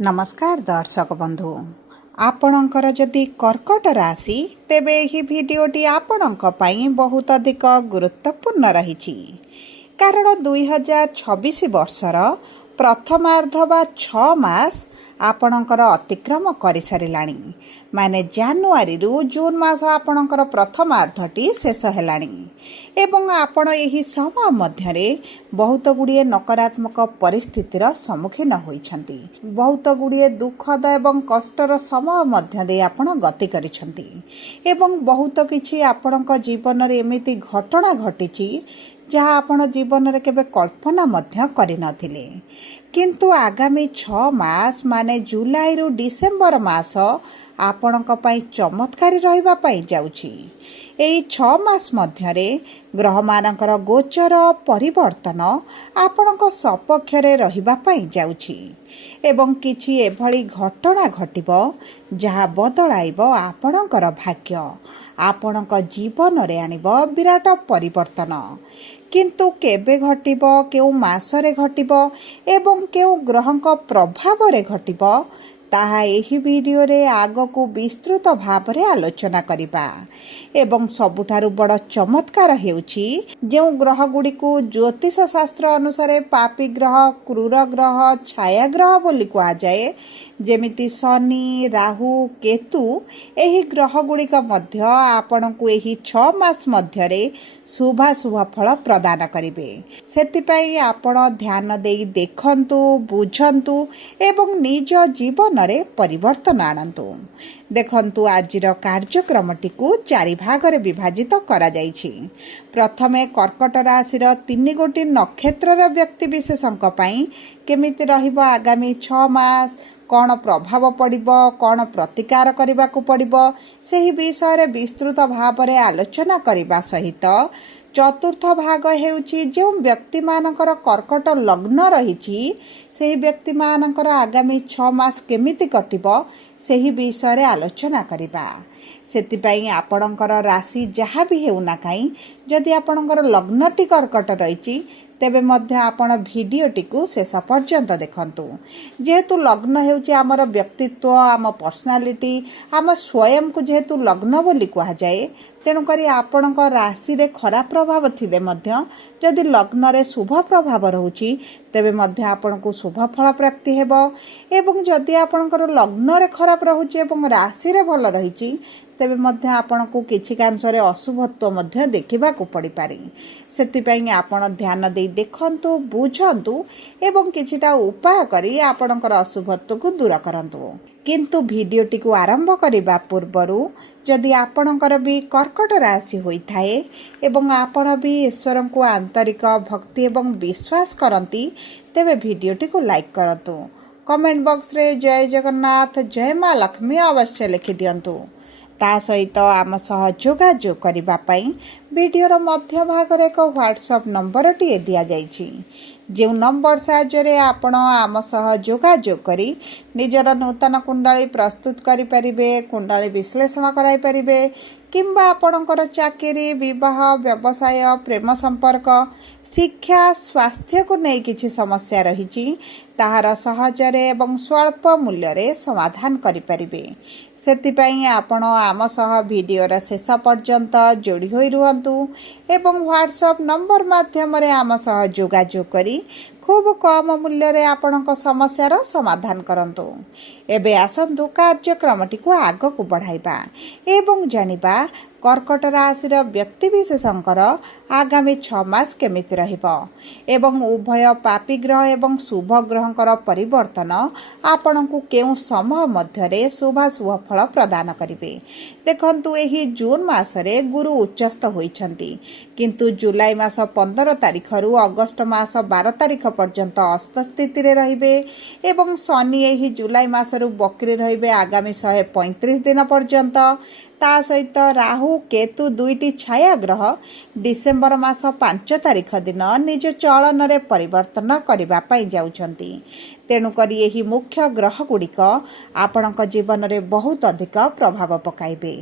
नमस्कार दर्शक बंधु आपणकर जदि कर्कट राशि तेबे एही भिडियोटी आपणक पई बहुत अधिक गुरुत्वपूर्ण रही कारण 2026 वर्षर प्रथमार्ध बा 6 मास आपणकर अतिक्रम कर सारिलाणी माने जानुआरी रु जून मास आपणकर प्रथमार्धटी शेष हेलाणी एवं आपण एही समय मध्यरे बहुत गुड़िए नकारात्मक परिस्थितिर सम्मुखीन होइछन्ति बहुत गुड़िए दुखद एवं कष्टर समय मध्य आपण गति करिछन्ति एवं बहुत किछि आपणक जीवन रे एमिति घटना घटिछि जहाँ आपण जीवन रे केबे कल्पना मध्य करिनथिले किंतु आगामी 6 मास माने जुलाई रु डिसेम्बर मास आपणक पई चमत्कारी रहिबा पई जाउछि। एई 6 मास मध्यरे ग्रह मानकर गोचर परिवर्तन आपणक सपक्षरे रहिबा पई जाउछि एवं किछि एभली घटना घटिबो जहा बदलाइबो आपणकर भाग्य आपणक जीवन रे आनिबो विराट परिवर्तन किंतु केबे घटिबो केउ मासरे घटिबो एवं केउ ग्रहक प्रभाव रे घटिबो ताहा एही वीडियो रे आगो को विस्तृत भाव रे आलोचना करिबा एवं सबुठारु बड़ चमत्कार हेउछि जेउ ग्रह गुडी को ज्योतिष शास्त्र अनुसार पापी ग्रह क्रूर ग्रह छाया ग्रह बोली कहा जाए जेमिति शनि राहु केतु एही ग्रह गुड़िक मध्य आपणकु एही 6 मास मध्यरे शुभाशुभ फल प्रदान करिवे सेतिपई आपण ध्यान देई देखंतु बुझंतु एवं निज जीवन रे परिवर्तन आनंतु देखंतु आजिर कार्यक्रमटी को 4 भाग रे विभाजित करा जाइछि। प्रथमे कर्कट राशि 3 गोटी नक्षत्र व्यक्ति विशेषक पई केमिति रहिबो आगामी 6 मास कौन प्रभाव पड़िबो कौन प्रतिकार करबाकू पड़िबो सेही विषय रे विस्तृत भाव रे आलोचना करबा सहित चतुर्थ भाग हेउछि जो व्यक्ति मानकर कर्कट लग्न रहिछि सेही व्यक्ति मानकर आगामी 6 मास केमिति कटिबो सेही विषय रे आलोचना करिबा सेतिपई आपणकर राशि जहाँ भी हेउना काई जदि आपणकर लग्नटी कर्कट रहिछि तेबे मध्य आपण भिडियोटी को शेष पर्यंत देखंतु जेहेतु लग्न हेउछि आमर व्यक्तित्व आम पर्सनालिटी आम स्वयं को जेहेतु लग्न बोली कहा जाए तेणु करी आपणक राशि रे खराब प्रभाव थिले मध्य जदि लग्न रे शुभ प्रभाव रहउछि तेबे मध्य आपणको शुभ फल प्राप्ति हेबो एवं जदि आपणकर लग्न रे खराब रहउछि एवं राशि रे भल रहिछि तेबे मध्य आपणको किछि कांशरे अशुभत्व मध्य देखिबा को पड़ी पारि सेतिपई आपण ध्यान देई देखंतु बुझंतु एवं किछिटा उपाय करी आपणकर अशुभत्व को दूर करंतु किंतु भिडियोटी को आरंभ करिबा पूर्वरु जदि आपणकर भी कर्कट राशि होइथाए एवं आपण भी ईश्वर को आंतरिक भक्ति एवं विश्वास करंती तेबे भिडियोटी को लाइक करंतु कमेंट बॉक्स रे जय जगन्नाथ जय मां लक्ष्मी अवश्य लिखि दियंतु ता सहित आम सह जोगाजोग करिबा पई वीडियोर मध्य भाग रे एक व्हाट्सएप नंबर टी दिया जाइछि जो नंबर साहाय्य आपण आम सह जोगाजोग करी निजर नूतन कुंडली प्रस्तुत करि परिबे कुंडली विश्लेषण कराई परिबे किंबा आपणकर चाकरी विवाह व्यवसाय प्रेम संपर्क शिक्षा स्वास्थ्य को नहीं किछि समस्या रहिछि ताहार सहजरे एवं स्वल्प मूल्य रे समाधान करि परिबे सेतिपई आपण आम सह वीडियोर शेष पर्यंत जोड़ी होई रुहंतु एवं व्हाट्सएप नंबर माध्यम रे आम सह जोगाजोग करी खूब कम मूल्य रे आपणक समस्यार समाधान करंतु एबे आसंतु कार्यक्रमटी को आग को बढ़ाइबा एवं जानिबा कर्कट राशि व्यक्ति विशेषकर आगामी 6 मास केमिति रहिबो एवं उभय पापी ग्रह एवं शुभ ग्रहकर परिवर्तन आपणकु केउ समय मध्यरे शुभाशुभ फल प्रदान करिवे देखंतु एही जून मासरे गुरु उच्चस्थ होइछंती किंतु जुलाई मास 15 तारिख रु अगस्त मास 12 तारिख पर्यंत अस्त स्थिति रे रहिबे एवं शनि एही जुलाई मासरु बकरी रहिबे आगामी 135 दिन पर्यंत ता सहित राहु केतु दुईटी छाया ग्रह डिसेम्बर मास 5 तारिख दिन निज चलन रे परिवर्तन करिबा पई जाउछंती तेणुकरी यही मुख्य ग्रह गुड़िक आपणक जीवन में बहुत अधिक प्रभाव पकाइबे।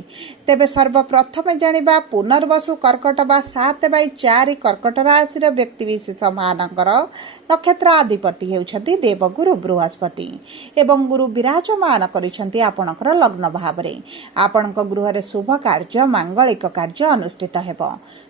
तेबे सर्वप्रथमे जानिबा पुनर्वसु कर्कट बा 7/4 कर्कट राशि व्यक्तिविशेष मानकर नक्षत्र अधिपति हेउछन्ति देवगुरु बृहस्पति एवं गुरु विराजमान करिसन्ति आपणकर लग्न भाव में। आपणक गृह शुभ कार्य मांगलिक कार्य अनुष्ठित हेब।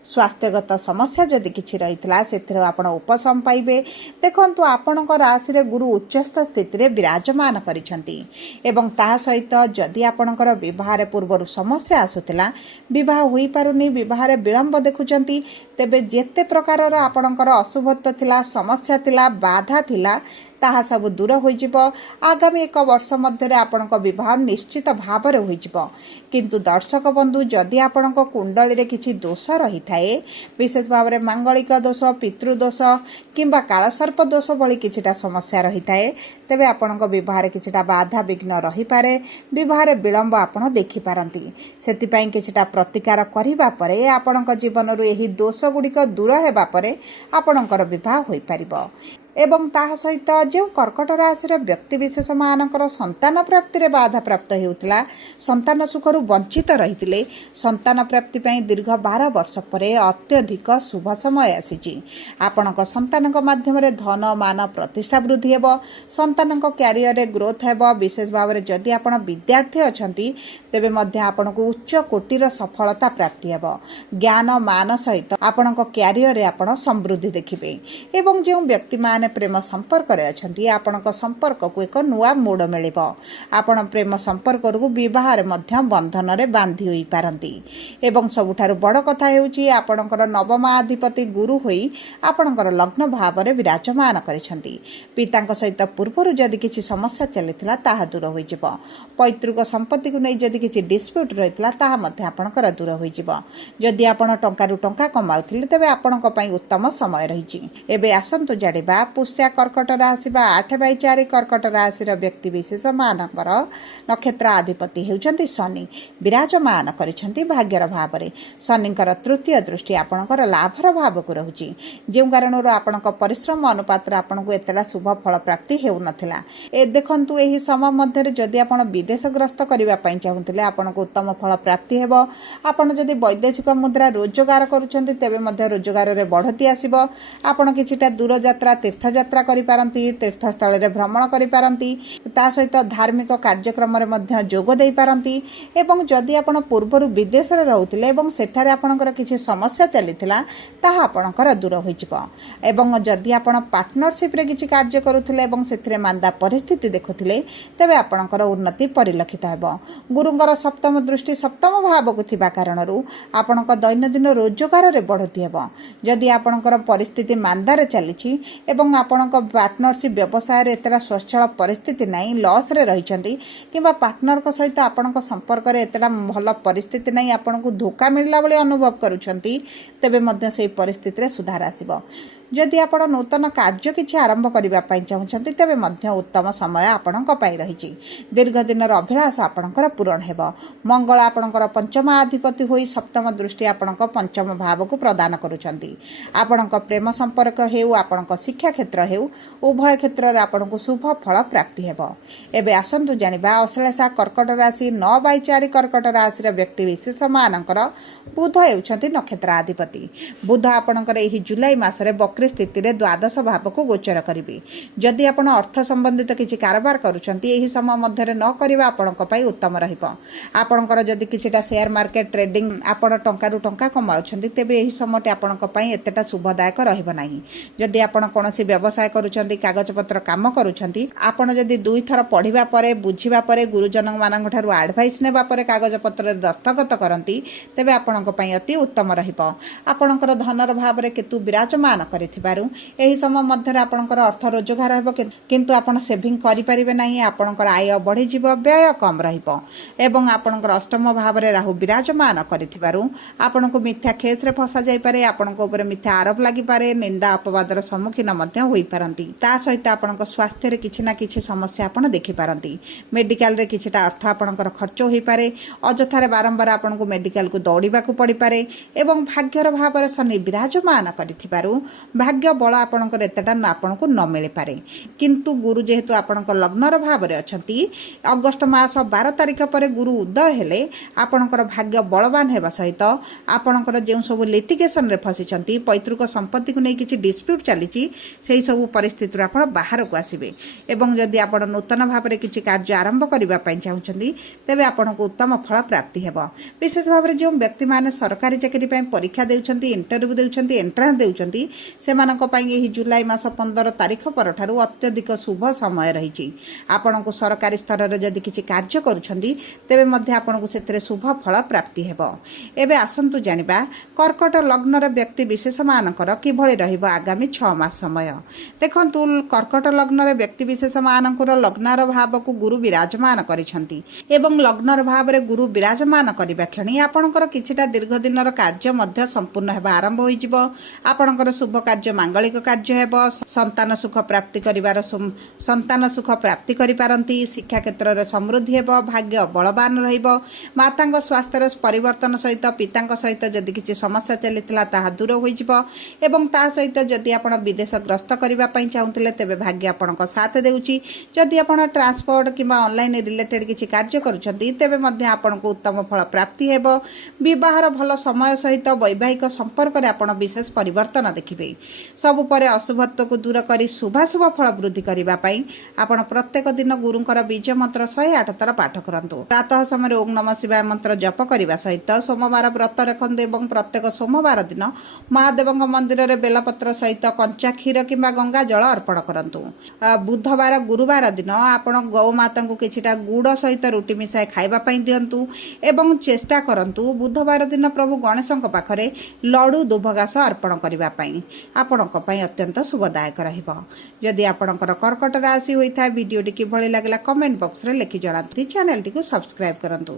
स्वास्थ्यगत समस्या जदि किछि रहितला सेथिरे आपण उपशम पाइबे। देखंतु आपणक राशि रे गुरु उच्चस्थ स्थिति रे विराजमान करिसन्ति एवं ता सहित जदि आपणकर विवाह पूर्व समस्या आसुथिला, विवाह होई पारुनी, विवाह रे विलंब देखुचंती, तेबे जेते प्रकारर आपणकर अशुभत्व थिला, समस्या थिला, बाधा थिला, ताहा सब दूर होइजिब। आगामी 1 वर्ष मध्य आपणक विवाह निश्चित भाव में होइजिब। किंतु दर्शक बंधु, जदि आपणक कुंडली रे किछि दोष रही थाए, विशेष भाव में मांगलिक दोष, पितृदोष किंबा कालसर्प दोष भली किछिटा समस्या रही थाए, तेबे आपणक विवाह रे किछिटा बाधा विघ्न रही पारे, विवाह रे विलंब आपण देखि पारंती। सेति पई किछिटा प्रतिकार करिबा परे आपणक जीवन रु एही दोष गुड़िक दूर हेबा परे आपणकर विवाह होई पारिबो। एवं ताहा सहित जो कर्कट राशि व्यक्तिविशेष मानकर संतान प्राप्ति रे बाधा प्राप्त हेउतला, संतान सुखरु वंचित रहितिले, संतान प्राप्ति पई दीर्घ 12 वर्ष परे अत्यधिक शुभ समय आसीची। आपणक संतानक माध्यम रे धन मान प्रतिष्ठा वृद्धि हेबो। संतानक क्यारियर रे ग्रोथ हेबो। विशेष भाव में जदि आपण विद्यार्थी अछंती, तेबे मध्य आपणको उच्च कोटिर सफलता प्राप्ति हेबो। ज्ञान मान सहित आपणक क्यारियर रे आपण समृद्धि देखिबे। एवं जो व्यक्ति मान प्रेम संपर्क रे अछंती, आपणक संपर्क को एक नुआ मोड़ मिलिबो। आपण प्रेम संपर्क को विवाह रे मध्य बंधन रे बांधी होई पारंती। एवं सबुठारु बड़ कथा हेउची आपणकर नवमाधिपति गुरु होई आपणकर लग्न भाव रे विराजमान करिसंती। पितांक सहित पूर्वरु जदि किछि समस्या चलिथिला ताहा दूर होई जिवो। पैतृक संपत्ति को नै जदि किछि डिस्प्यूट रहितला ताहा मध्य आपणकर दूर होई जिवो। जदि आपण टंका रु टंका कमाउथिले तेबे आपणक पई उत्तम समय रहिची। एबे आसंतु जानिबा पुष्या कर्कट राशि 8/4 कर्कट राशि व्यक्ति विशेष मानकर नक्षत्र अधिपति हेउचंती शनि। विराजमान करिसंती भाग्यर भाव में। शनिकर तृतीय दृष्टि आपणकर लाभर भाव को रहुची, जो कारण आपणक परिश्रम अनुपात आपणको एतला शुभ फल प्राप्ति हेउ नथिला। ए देखंतु एही समय मध्य जदि आपण विदेश ग्रस्त करबा पई चाहुथिले आपणको उत्तम फल प्राप्ति हेबो। आपण जदि वैदेशिक मुद्रा रोजगार करूचंती तेबे मध्य रोजगार रे बढ़ती आसीबो। आपण किछिटा दूर यात्रा तीर्थ यात्रा करि पारंती, तीर्थस्थल रे भ्रमण करि पारंती, ता सहित धार्मिक कार्यक्रम रे मध्य जोग देई पारंती। एवं जदि आपण पूर्वरु विदेश रे रहउथिले एवं सेठारे आपणकर किछि समस्या चलिथिला ताहा आपणकर दूर होई जिवो। एवं जदि आपण पार्टनरशिप रे किछि कार्य करूथिले एवं सेथिरे मांदा परिस्थिति देखुथिले तेबे आपणकर उन्नति परिलक्षित हेबो। गुरुंगर सप्तम दृष्टि सप्तम भाव को थिबा कारणरू आपणक दैनंदिन रोजगार रे बढ़ती हेबो। जदि आपणकर परिस्थिति मांदारे चलिछि एवं आपणक पार्टनरशिप व्यवसाय रे एतरा स्वच्छल परिस्थिति नहीं, लॉस रे रहिचंती किंबा पार्टनर को सहित आपणक संपर्क रे एतरा भल परिस्थिति नहीं, आपणको धोखा मिलला बोली अनुभव करूछंती, तेबे मध्य सेही परिस्थिति रे सुधार आसीबो। जदि आपण नूतन कार्य किछि आरंभ करिबा पई चाहुछंती तेबे मध्य उत्तम समय आपणक पई रहिछि। दीर्घ दिनर अभिलाष आपणकर पूरण हेबो। मंगल आपणकर पंचम अधिपति होई सप्तम दृष्टि आपणक पंचम भाव को प्रदान करूछंती। आपणक प्रेम संपर्क हेउ, आपणक शिक्षा क्षेत्र हेउ, उभय क्षेत्र रे आपणको शुभ फल प्राप्ति हेबो। एबे आसंतु जानिबा अश्लेषा कर्कट राशि 9/4 कर्कट राशि रे व्यक्ति विशेष मानकर बुध हेउछंती नक्षत्र अधिपति। बुध आपणकर एही जुलाई मास रे स्थिति रे द्वादश भाव को गोचर करिवे। जदि आपण अर्थ संबंधित किछि कारोबार करूछंती एही समय मध्य रे न करिबा आपणक पई उत्तम रहिबो। आपणकर जदि किछिटा शेयर मार्केट ट्रेडिंग आपण टंका रु टंका कमाउछंती तेबे एही समयटे आपणक पई एतेटा शुभदायक रहिबो नाही। जदि आपण कोनोसी व्यवसाय करूछंती, कागज पत्र काम करूछंती, आपण जदि 2 थर पढिबा परे बुझिबा परे गुरुजन मानक ठारू एडवाइस नेबा परे कागज पत्र रे दस्तखत करंती तेबे आपणक पई अति उत्तम रहिबो। आपणकर धनर भाव रे केतु विराजमान करि एही समय मध्य आपणकर अर्थ रोजगार हेबो, किंतु आपण सेविंग करि परिबे नाही। आपणकर आय बढ़ी जिवो, व्यय कम रहिबो। एवं आपणकर अष्टम भाव रे राहु विराजमान करिथिबारु आपणको मिथ्या केस रे फसा जाई पारे, आपणको ऊपर मिथ्या आरोप लागि पारे, निंदा अपवादर सम्मुखीन मध्य होई पारंती। ता सहित आपणको स्वास्थ्य रे किछि ना किछि समस्या आपण देखि पारंती। मेडिकल रे किछिटा अर्थ आपणकर खर्च होई पारे, अजथारे बारंबार आपणको मेडिकल को दौड़ीबा को पड़ी पारे। एवं भाग्यर भाव रे शनि विराजमान करिथिबारु भाग्य बल आपणकर एतेटा आपको न मिल पारे किंतु गुरु जेहेतु आपणकर लग्नर भाव में अच्छा अगस्ट मास 12 तारिख पर गुरु उदय हेले आपणकर भाग्य बलवान होगा सहित आपणकर जो सब लिटिगेशन रे फसी पैतृक संपत्ति को नहीं किसी डिस्प्यूट चली से सब परिस्थिति आप बाहर को आसवे एवं जदि आप नूतन भाव में किसी कार्य आरंभ करने चाहते तेज आपन को उत्तम फल प्राप्ति है। विशेष भाव में जो व्यक्ति मैंने सरकारी चाकरी परीक्षा देउछंती इंटरव्यू देउछंती एंट्रांस देउछंती से जुलाई मास 15 तारिख पर अत्यधिक शुभ समय रही आपण को सरकारी स्तर में जदि किसी कार्य करुछंती तेबे मध्य आपण को सेतरे शुभ फल प्राप्ति हेबो। एबे आसंतु जानिबा कर्कट लग्नर व्यक्ति विशेष मानकर किभଳି रहिब आगामी 6 मास समय। देखंतु कर्कट लग्नर व्यक्ति विशेष मानकर लग्नार भाव को गुरु विराजमान करिसंती एवं लग्नर भाव में गुरु विराजमान करबा क्षणी आपणकर किछिटा दीर्घ दिनर कार्य मध्य संपूर्ण हेबा आरंभ होइजिब। आपणकर शुभ कार्य मांगलिक कार्य हेबो संतान सुख प्राप्ति करिवार संतान सुख प्राप्ति करि पारंती शिक्षा क्षेत्र में समृद्धि हेबो भाग्य बलवान रहिबो मातांग स्वास्थ्य परिवर्तन सहित पितांग सहित जदि किछि समस्या चलितला ताहा दूर होइजिब एवं ता सहित जदि आपण विदेश ग्रस्त करिबा पई चाहुतिले तेबे भाग्य आपणक साथ देउची जदि आपण ट्रांसपोर्ट किंबा ऑनलाइन रिलेटेड किछि कार्य करूछंती तेबे मध्य आपणको उत्तम फल प्राप्ति हेबो। विवाहर भल समय सहित वैवाहिक संपर्क रे आपण विशेष परिवर्तन देखिबे। सब परे अशुभत्व को दूर करी शुभाशुभ फल वृद्धि करिबा पई आपण प्रत्येक दिन गुरुंकर बीज मंत्र 108 थर पाठ करंतु। प्रातः समय ओम नमः शिवाय मंत्र जप करिबा सहित सोमवार व्रत रखंतु एवं प्रत्येक सोमवार दिन महादेवंग मंदिर रे बेलपत्र सहित कंचा क्षीर किंबा गंगा जल अर्पण करंतु। बुधवार गुरुवार दिन आपण गौ माता को किछिटा गुड़ सहित रुटी मिसाई खाइबा पई दियंतु एवं चेष्टा करंतु बुधवार दिन प्रभु गणेशଙ୍କ पाखरे लड्डू दुभघास अर्पण करिबा पई आपणଙ୍କ पई अत्यंत शुभदायक रहिबो। यदि आपणकर कर्कट राशि होइथा वीडियोटी किभଳି लागला कमेंट बॉक्स रे लिखि जणांतु। चैनल टी को सब्सक्राइब करंतु।